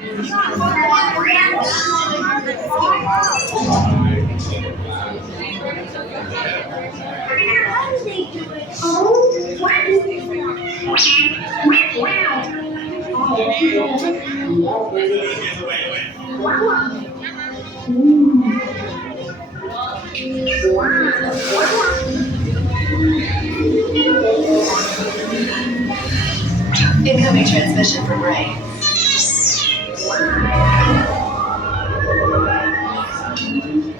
Incoming transmission from Ray.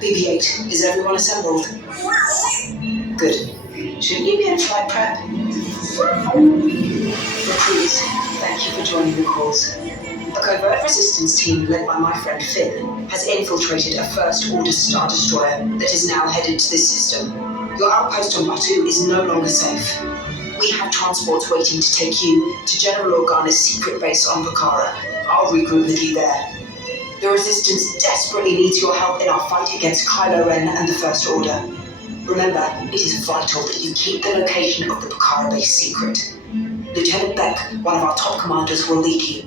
BB-8, is everyone assembled? Good. Shouldn't you be in flight prep? Recruits, thank you for joining the cause. A covert resistance team led by my friend Finn has infiltrated a First Order Star Destroyer that is now headed to this system. Your outpost on Batu is no longer safe. We have transports waiting to take you to General Organa's secret base on Bakara. I'll regroup with you there. The Resistance desperately needs your help in our fight against Kylo Ren and the First Order. Remember, it is vital that you keep the location of the Bakara base secret. Lieutenant Beck, one of our top commanders, will lead you.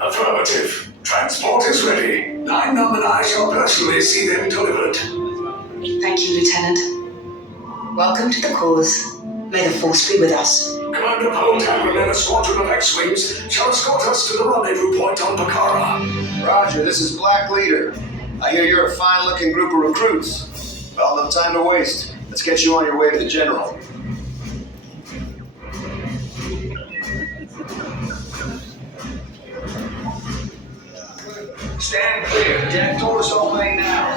Affirmative. Transport is ready. 9 Numb and I shall personally see them delivered. Thank you, Lieutenant. Welcome to the cause. May the Force be with us. Commander Poltan and a squadron of X-Wings shall escort us to the rendezvous point on Bakara. Roger, this is Black Leader. I hear you're a fine-looking group of recruits. Well, no time to waste. Let's get you on your way to the General. Stand clear. Deck doors opening now.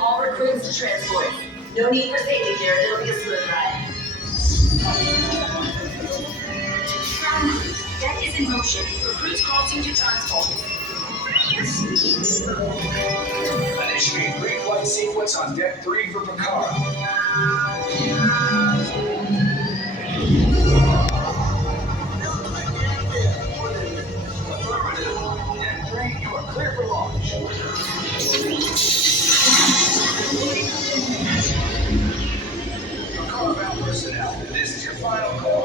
All recruits to transport. No need for safety gear. It'll be a smooth ride. Deck is in motion. Recruits crossing to transport. Initiate pre-flight sequence on Deck 3 for Bakara. Affirmative. Deck 3, you are clear for launch. Bakara-bound personnel, this is your final call.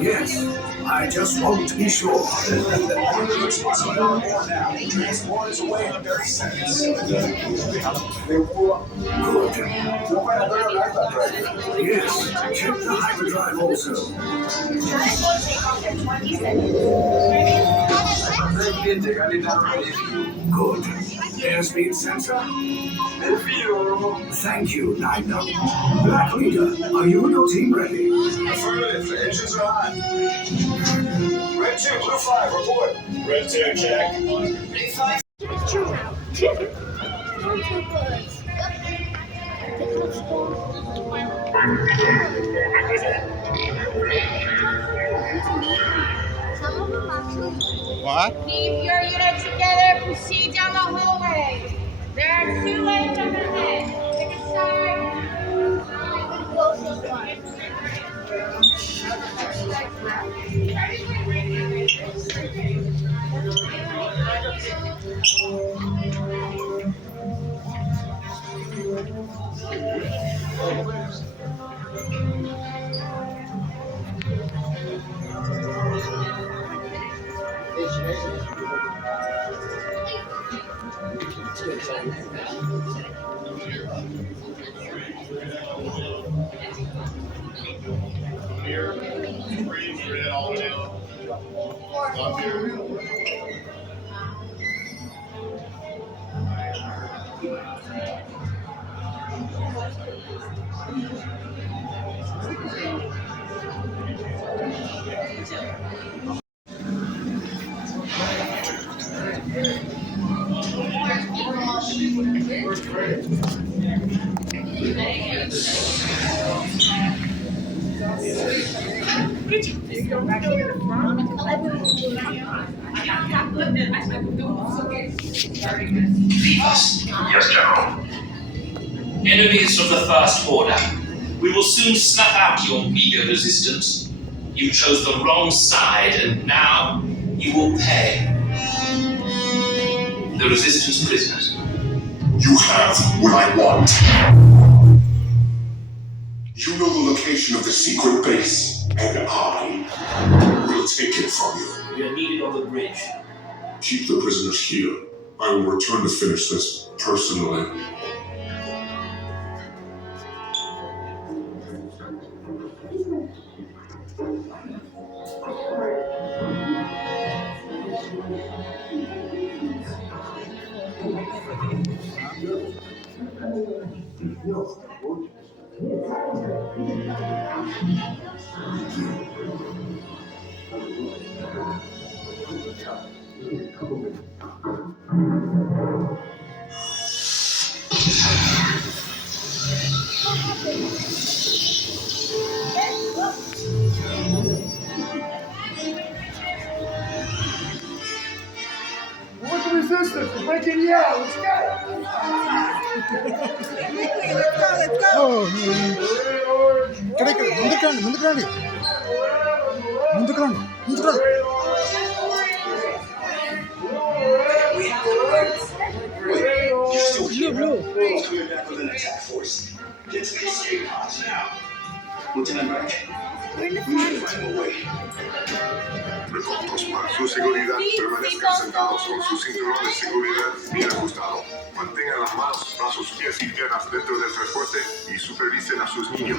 Yes, I just want to be sure. Recruits must be on board now. Transport is away in 30 seconds. Good. Yes, check the hyperdrive also. Transport take off in 20 seconds. Good. Airspeed sensor. Thank you, 9 Numb. Black Leader, are you and your team ready? Affirmative, the engines are on. Red 2, Blue 5, report. Red 2, check. What? Keep your unit together. Proceed down the hallway. There are 2 lanes up ahead. Pick a side. Here, freeze, your head all the way down. Up here. Yes, General. Enemies of the First Order, we will soon snuff out your meager resistance. You chose the wrong side, and now you will pay. the Resistance prisoners. You have what I want. You know the location of the secret base, and I will take it from you. We are needed on the bridge. Keep the prisoners here. I will return to finish this personally. Where's the resistance? We're breaking you out. Let's go. You're still here. We're back with an attack force. Get to the escape pods now. Lieutenant Burke, we need to find a way. Recortos para su seguridad, permanezcan sentados con su cinturón de seguridad bien ajustado. Mantengan las manos, brazos, pies y piernas dentro del transporte y supervisen a sus niños.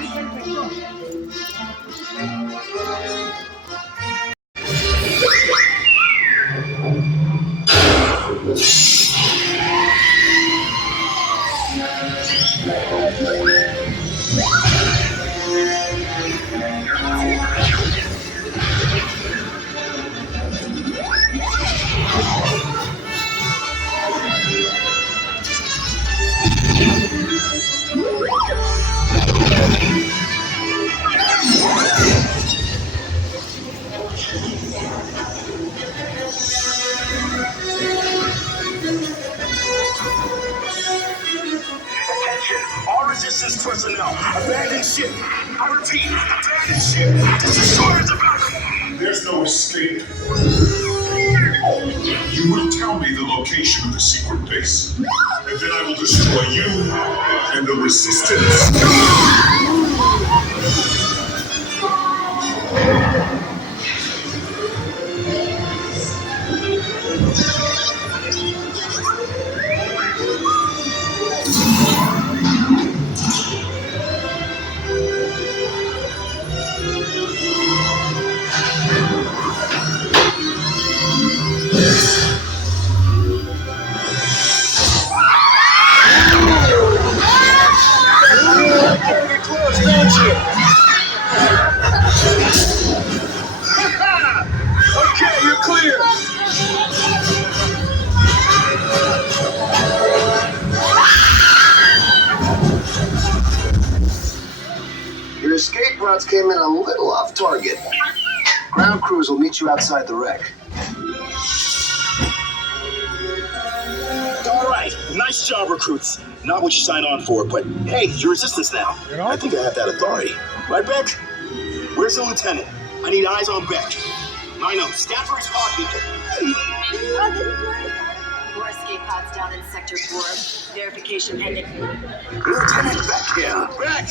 All resistance personnel, abandon ship. I repeat, abandon ship. This destroyer is about. There's no escape. You will tell me the location of the secret base, and then I will destroy you and the Resistance. Okay, you're clear. Your escape routes came in a little off target. Ground crews will meet you outside the wreck. All right, nice job, recruits. Not what you signed on for, but hey, you're Resistance now. I think I have that authority. Right, Beck? Where's the lieutenant? I need eyes on Beck. I know, Stafford is hot. More escape pods down in Sector 4. Verification pending. Lieutenant Beck here. Beck!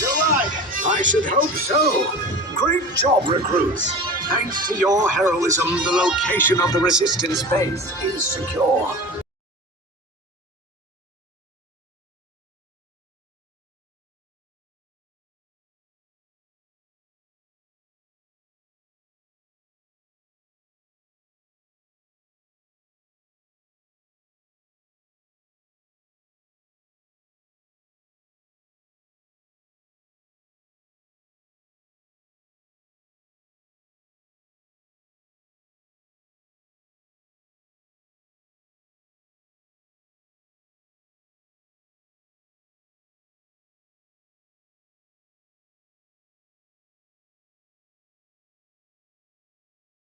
You're right. I should hope so. Great job, recruits. Thanks to your heroism, the location of the Resistance base is secure.